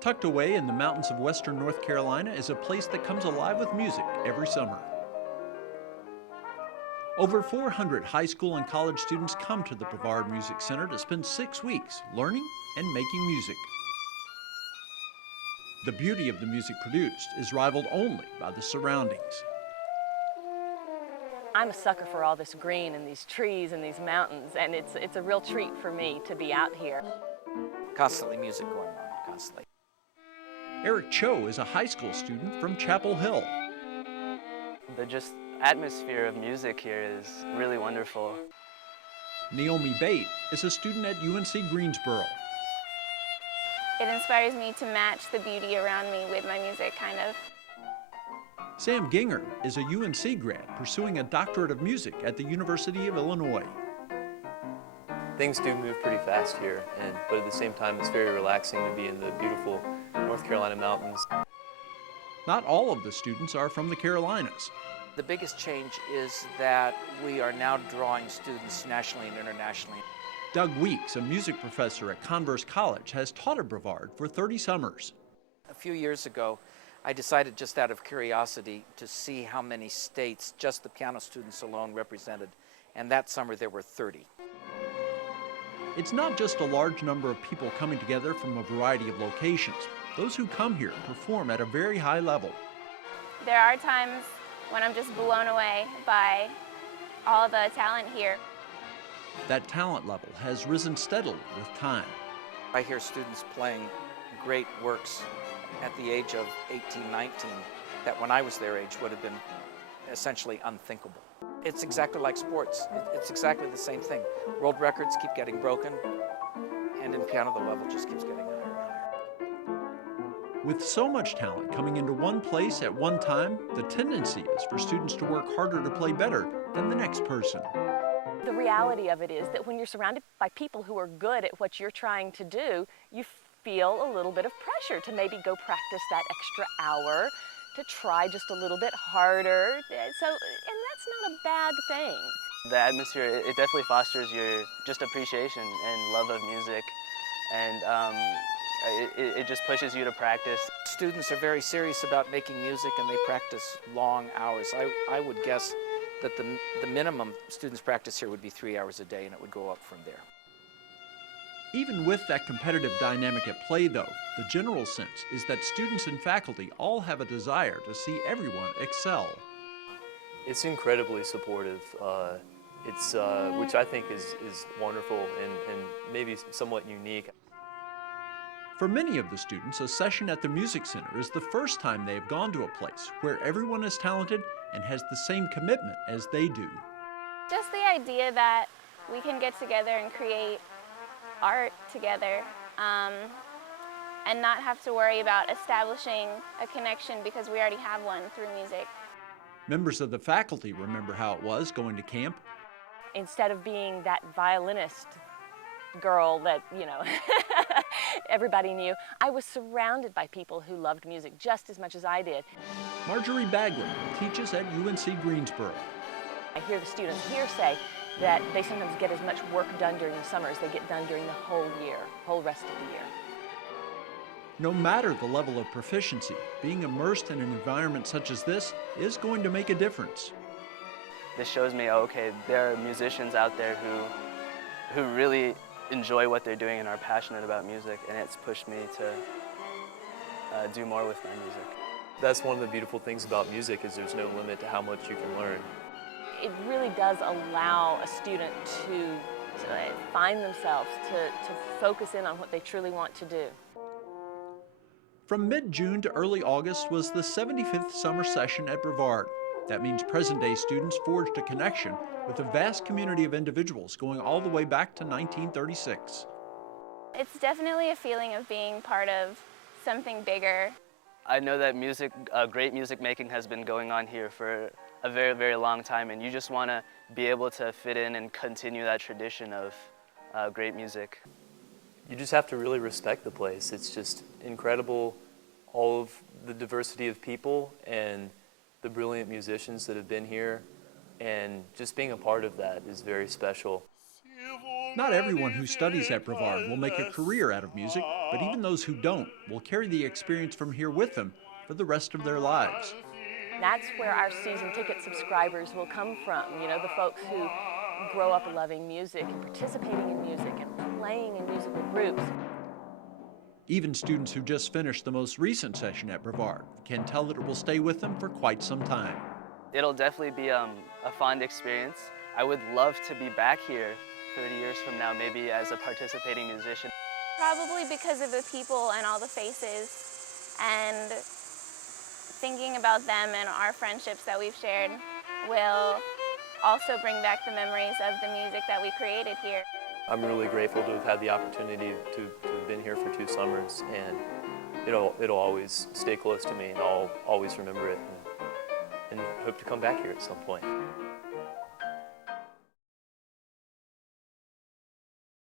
Tucked away in the mountains of western North Carolina is a place that comes alive with music every summer. Over 400 high school and college students come to the Brevard Music Center to spend 6 weeks learning and making music. The beauty of the music produced is rivaled only by the surroundings. I'm a sucker for all this green and these trees and these mountains, and it's a real treat for me to be out here. Constantly music going on, constantly. Eric Cho is a high school student from Chapel Hill. The just atmosphere of music here is really wonderful. Naomi Bate is a student at UNC Greensboro. It inspires me to match the beauty around me with my music, kind of. Sam Ginger is a UNC grad pursuing a doctorate of music at the University of Illinois. Things do move pretty fast here, but at the same time it's very relaxing to be in the beautiful North Carolina mountains. Not all of the students are from the Carolinas. The biggest change is that we are now drawing students nationally and internationally. Doug Weeks, a music professor at Converse College, has taught at Brevard for 30 summers. A few years ago, I decided just out of curiosity to see how many states just the piano students alone represented, and that summer there were 30. It's not just a large number of people coming together from a variety of locations. Those who come here perform at a very high level. There are times when I'm just blown away by all the talent here. That talent level has risen steadily with time. I hear students playing great works at the age of 18, 19, that when I was their age would have been essentially unthinkable. It's exactly like sports. It's exactly the same thing. World records keep getting broken, and in piano the level just keeps getting higher and higher. With so much talent coming into one place at one time, the tendency is for students to work harder to play better than the next person. The reality of it is that when you're surrounded by people who are good at what you're trying to do, you feel a little bit of pressure to maybe go practice that extra hour, to try just a little bit harder. And that's not a bad thing. The atmosphere, it definitely fosters your just appreciation and love of music, and it just pushes you to practice. Students are very serious about making music and they practice long hours. I would guess that the minimum students practice here would be 3 hours a day, and it would go up from there. Even with that competitive dynamic at play, though, the general sense is that students and faculty all have a desire to see everyone excel. It's incredibly supportive, which I think is wonderful and maybe somewhat unique. For many of the students, a session at the Music Center is the first time they have gone to a place where everyone is talented and has the same commitment as they do. Just the idea that we can get together and create art together and not have to worry about establishing a connection because we already have one through music. Members of the faculty remember how it was going to camp. Instead of being that violinist girl that, everybody knew, I was surrounded by people who loved music just as much as I did. Marjorie Bagley teaches at UNC Greensboro. I hear the students here say that they sometimes get as much work done during the summer as they get done during the whole year, whole rest of the year. No matter the level of proficiency, being immersed in an environment such as this is going to make a difference. This shows me, okay, there are musicians out there who really enjoy what they're doing and are passionate about music, and it's pushed me to do more with my music. That's one of the beautiful things about music, is there's no limit to how much you can learn. It really does allow a student to find themselves, to focus in on what they truly want to do. From mid-June to early August was the 75th summer session at Brevard. That means present-day students forged a connection with a vast community of individuals going all the way back to 1936. It's definitely a feeling of being part of something bigger. I know that great music making has been going on here for a very, very long time, and you just want to be able to fit in and continue that tradition of great music. You just have to really respect the place. It's just incredible, all of the diversity of people and the brilliant musicians that have been here, and just being a part of that is very special. Not everyone who studies at Brevard will make a career out of music, but even those who don't will carry the experience from here with them for the rest of their lives. That's where our season ticket subscribers will come from. You know, the folks who grow up loving music and participating in music and playing in musical groups. Even students who just finished the most recent session at Brevard can tell that it will stay with them for quite some time. It'll definitely be a fond experience. I would love to be back here 30 years from now, maybe as a participating musician. Probably because of the people and all the faces, and thinking about them and our friendships that we've shared will also bring back the memories of the music that we created here. I'm really grateful to have had the opportunity to have been here for 2 summers, and it'll always stay close to me, and I'll always remember it and hope to come back here at some point.